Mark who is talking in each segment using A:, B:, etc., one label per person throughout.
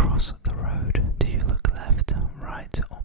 A: cross the road, do you look left, right, or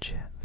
A: legit.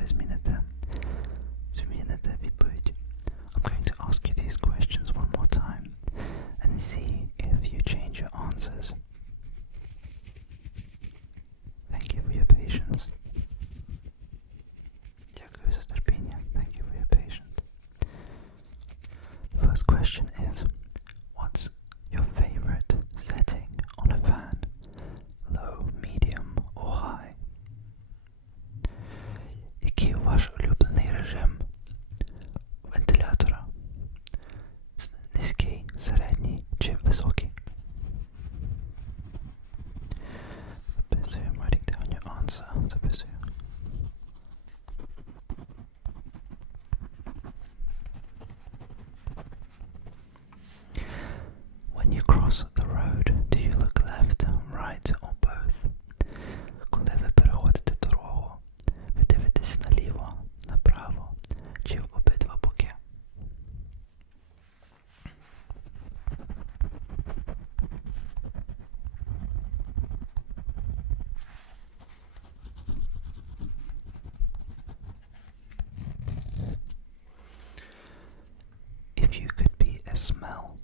A: You could be a smell,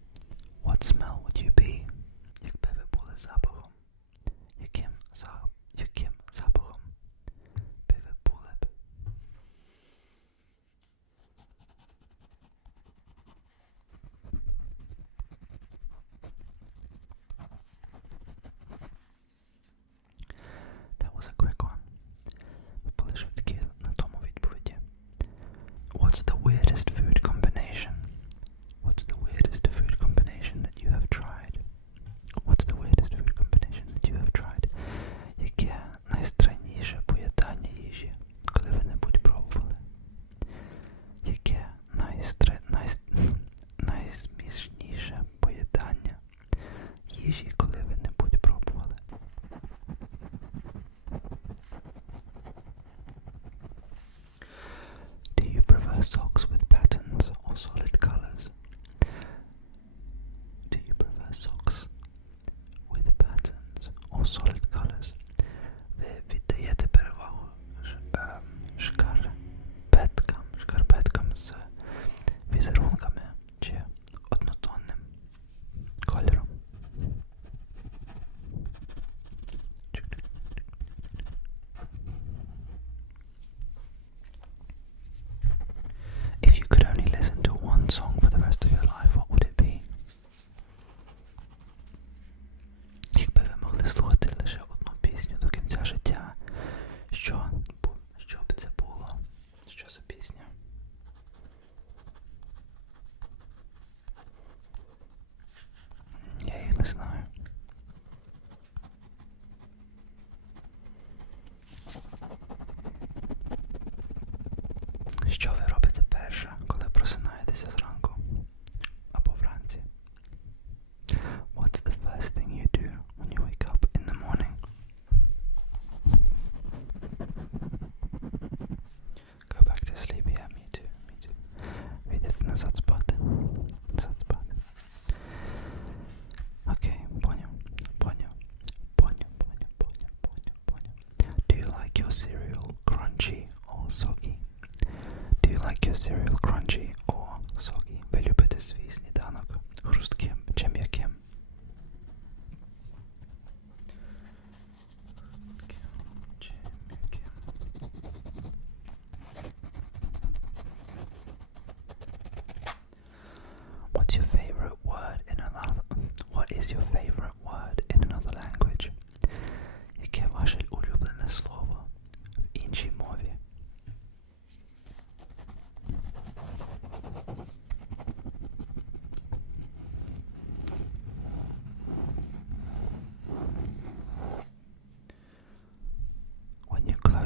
A: what smell would you be?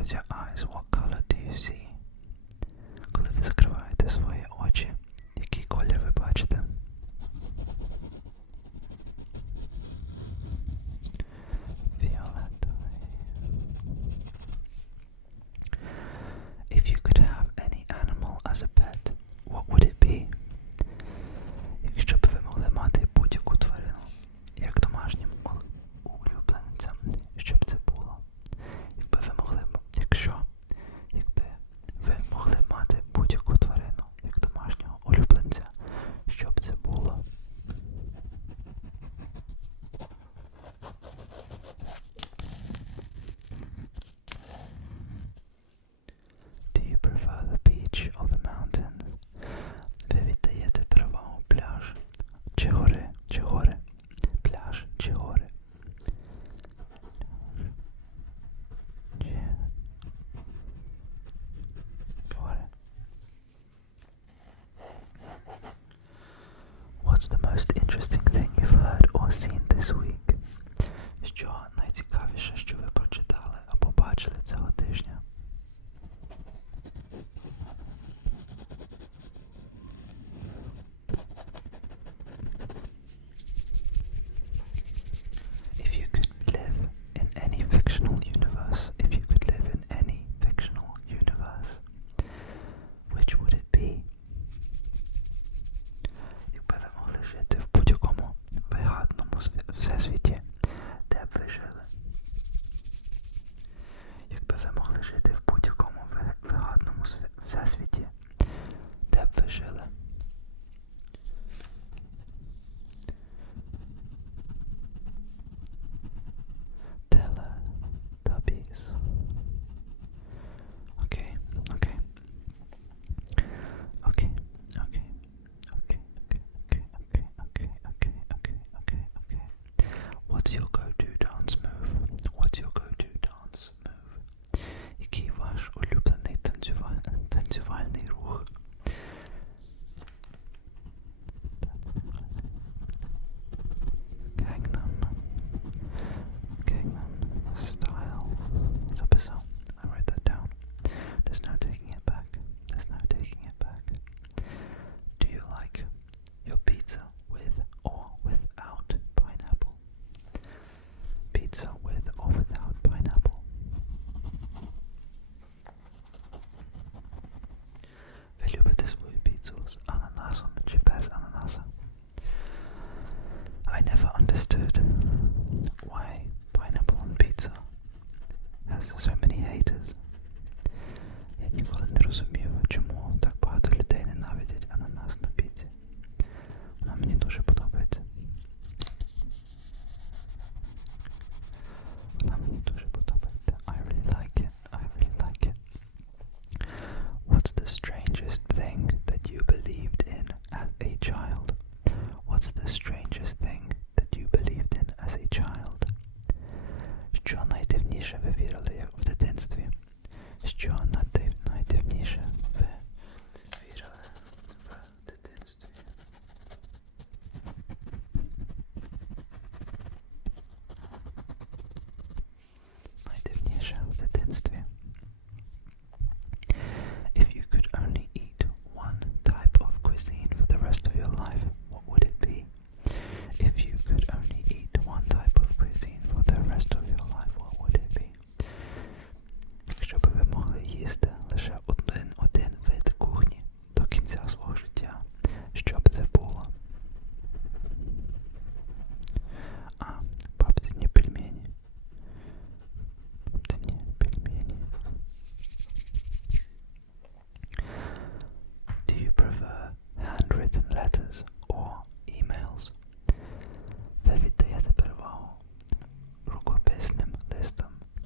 A: Close your eyes, what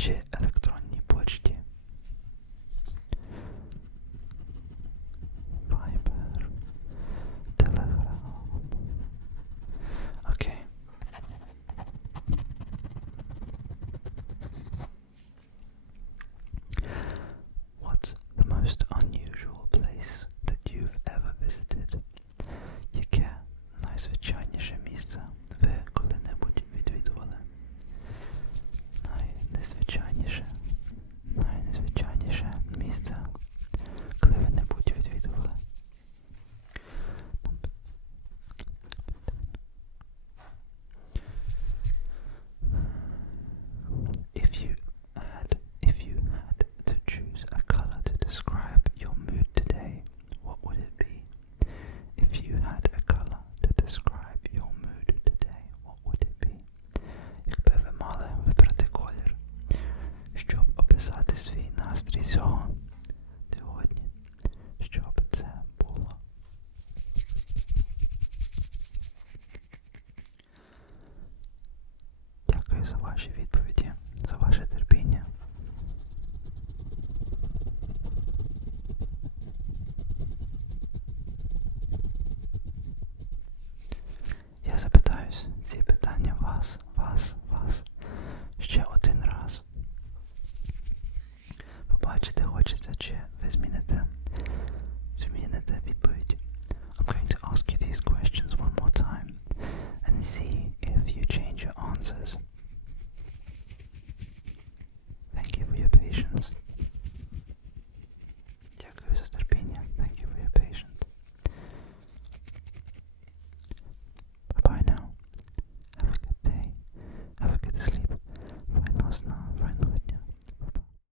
A: sujet à la